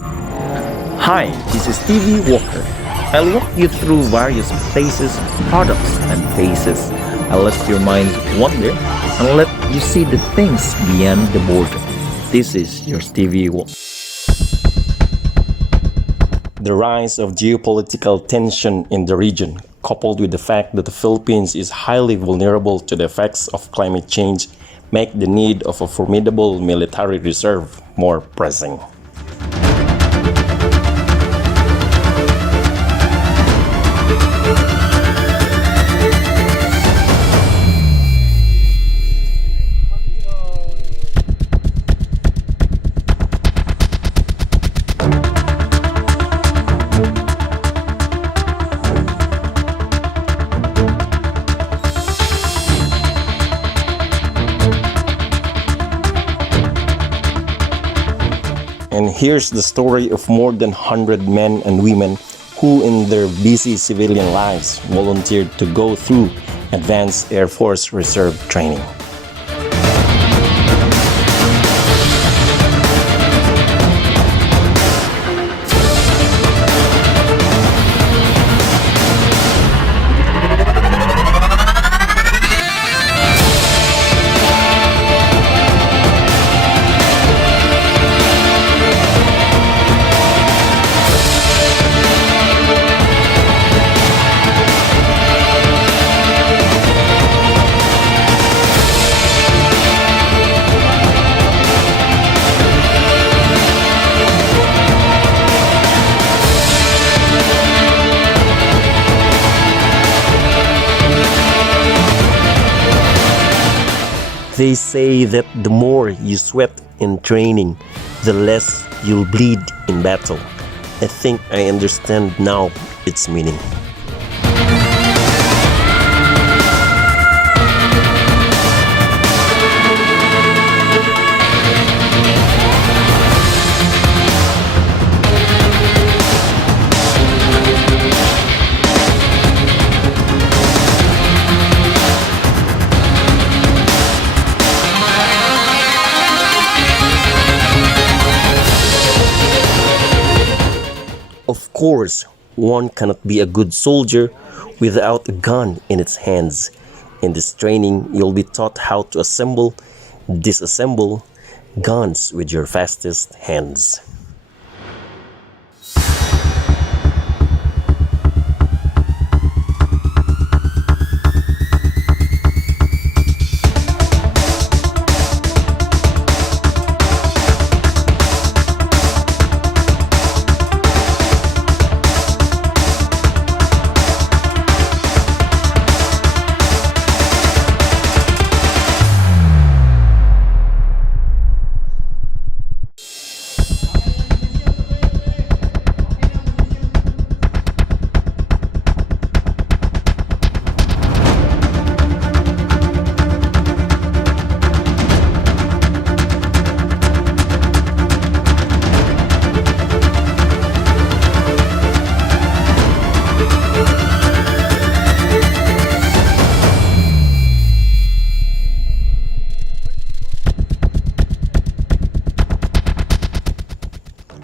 Hi, this is Stevie Walker. I'll walk you through various places, products, and faces. I'll let your minds wander and let you see the things beyond the border. This is your Stevie Walker. The rise of geopolitical tension in the region, coupled with the fact that the Philippines is highly vulnerable to the effects of climate change, make the need of a formidable military reserve more pressing. And here's the story of more than 100 men and women who, in their busy civilian lives, volunteered to go through advanced Airforce Reserve training. They say that the more you sweat in training, the less you'll bleed in battle. I think I understand now its meaning. Of course, one cannot be a good soldier without a gun in its hands. In this training, you'll be taught how to assemble, disassemble guns with your fastest hands.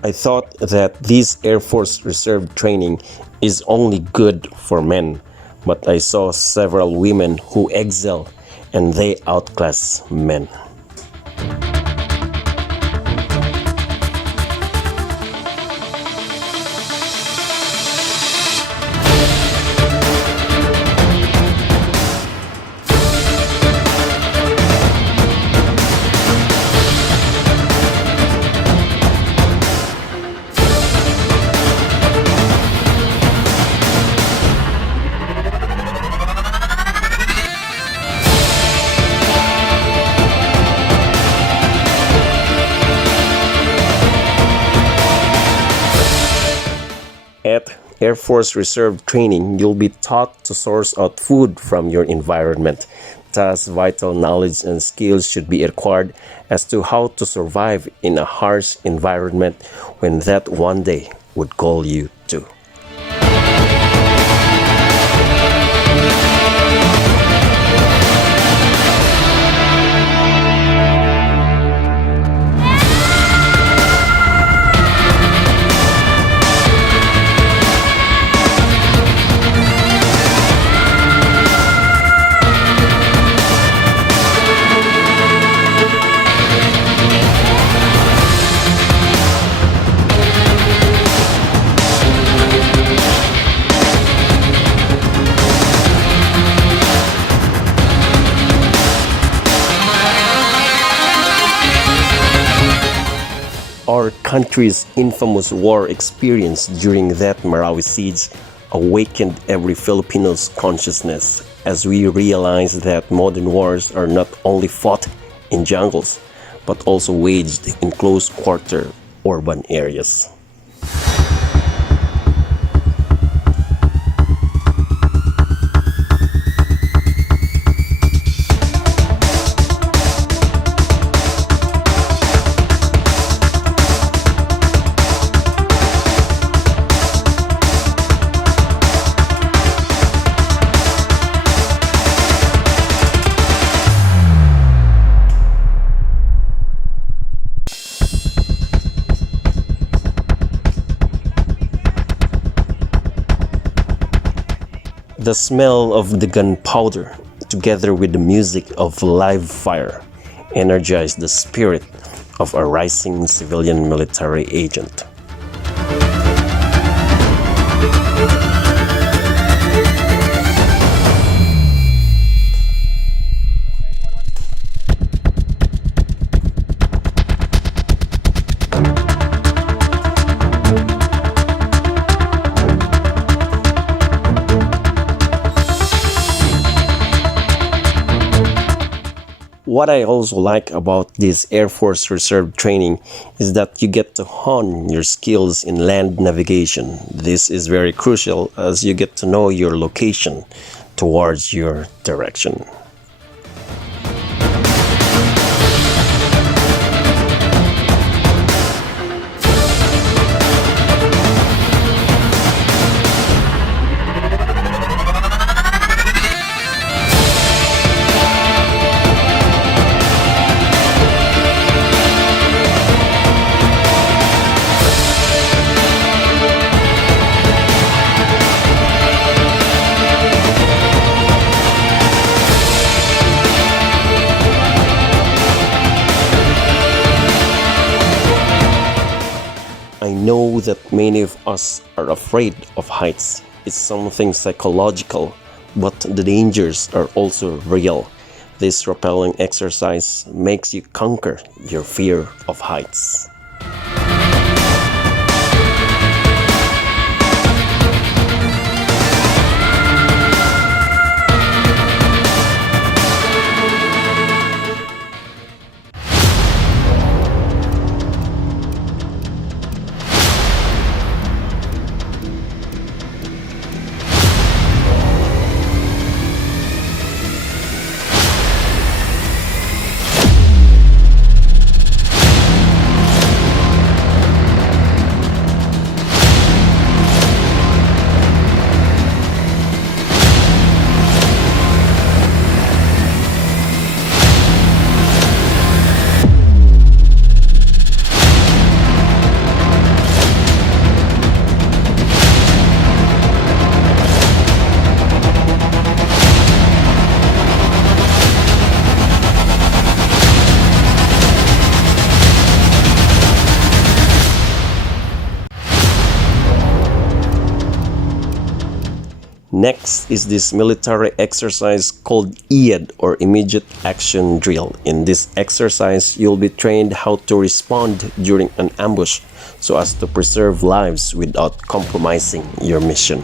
I thought that this Air Force Reserve training is only good for men, but I saw several women who excel and they outclass men. At Air Force Reserve training, you'll be taught to source out food from your environment. Thus, vital knowledge and skills should be acquired as to how to survive in a harsh environment when that one day would call you to. our country's infamous war experience during that Marawi siege awakened every Filipino's consciousness as we realized that modern wars are not only fought in jungles but also waged in close-quarter urban areas. The smell of the gunpowder, together with the music of live fire, energized the spirit of a rising civilian military agent. What I also like about this Air Force Reserve training is that you get to hone your skills in land navigation. This is very crucial as you get to know your location towards your direction. I know that many of us are afraid of heights. It's something psychological, but the dangers are also real. This rappelling exercise makes you conquer your fear of heights. Next is this military exercise called IAD or Immediate Action Drill. In this exercise, you'll be trained how to respond during an ambush so as to preserve lives without compromising your mission.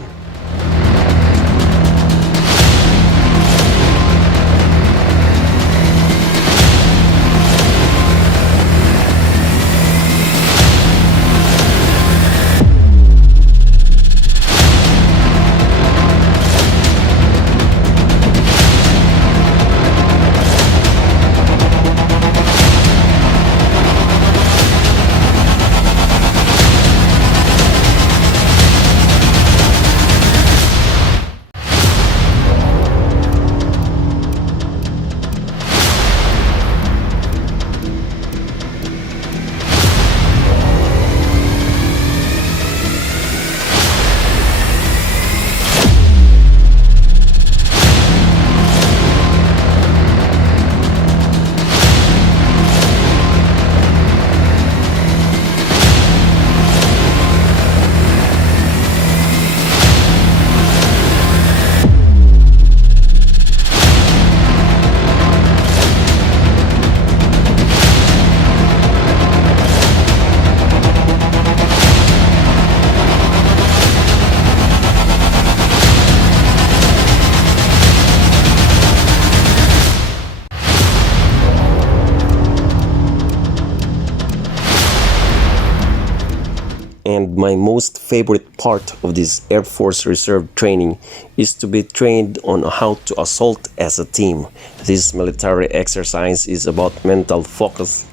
And my most favorite part of this Air Force Reserve training is to be trained on how to assault as a team. This military exercise is about mental focus,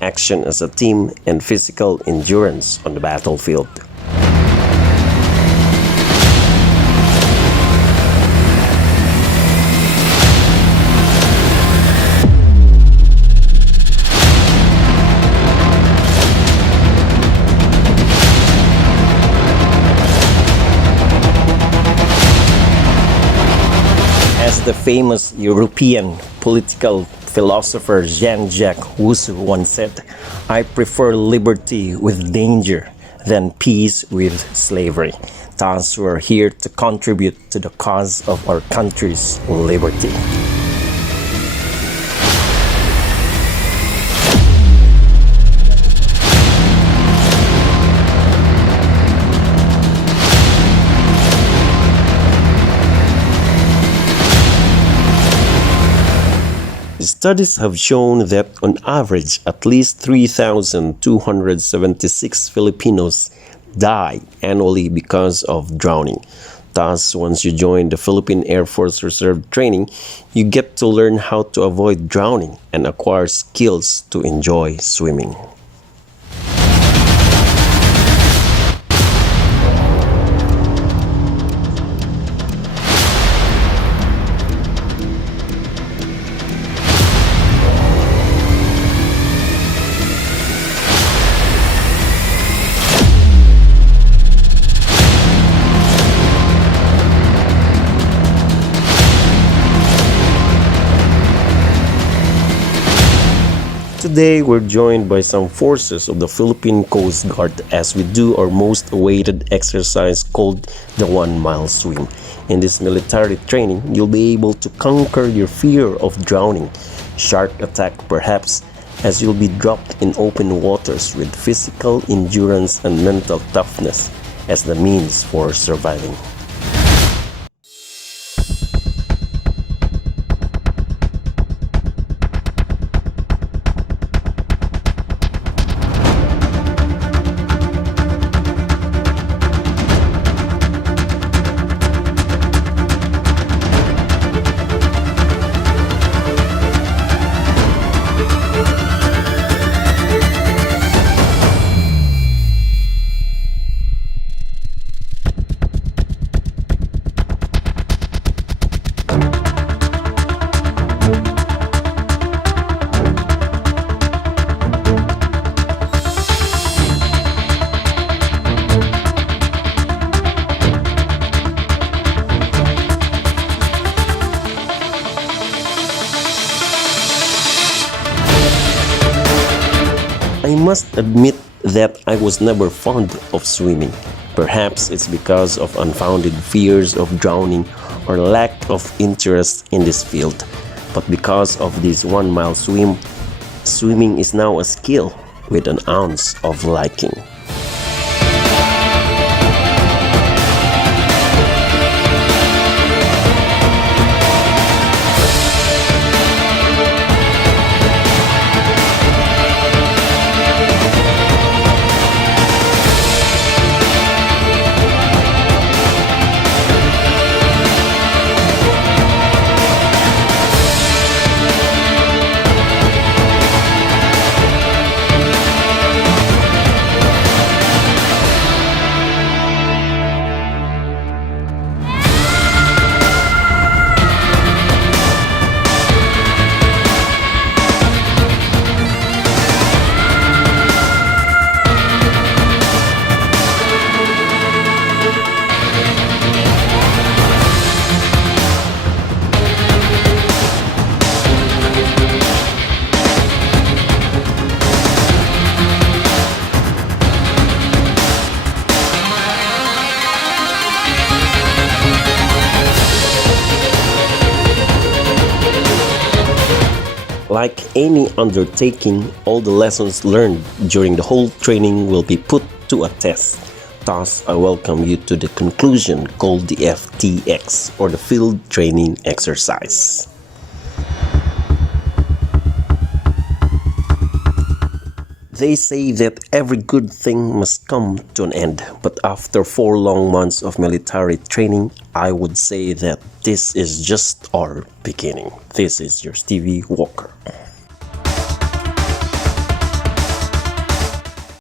action as a team, and physical endurance on the battlefield. As the famous European political philosopher Jean-Jacques Rousseau once said, "I prefer liberty with danger than peace with slavery." Thus, we're here to contribute to the cause of our country's liberty. Studies have shown that on average, at least 3,276 Filipinos die annually because of drowning. Thus, once you join the Philippine Air Force Reserve training, you get to learn how to avoid drowning and acquire skills to enjoy swimming. Today, we're joined by some forces of the Philippine Coast Guard as we do our most awaited exercise called the 1-mile swim. In this military training, you'll be able to conquer your fear of drowning, shark attack perhaps, as you'll be dropped in open waters with physical endurance and mental toughness as the means for surviving. I must admit that I was never fond of swimming. Perhaps it's because of unfounded fears of drowning or lack of interest in this field. But because of this 1-mile swim, swimming is now a skill with an ounce of liking. Like any undertaking, all the lessons learned during the whole training will be put to a test. Thus, I welcome you to the conclusion called the FTX, or the Field Training Exercise. They say that every good thing must come to an end, but after 4 long months of military training, I would say that this is just our beginning. This is your Stevie Walker.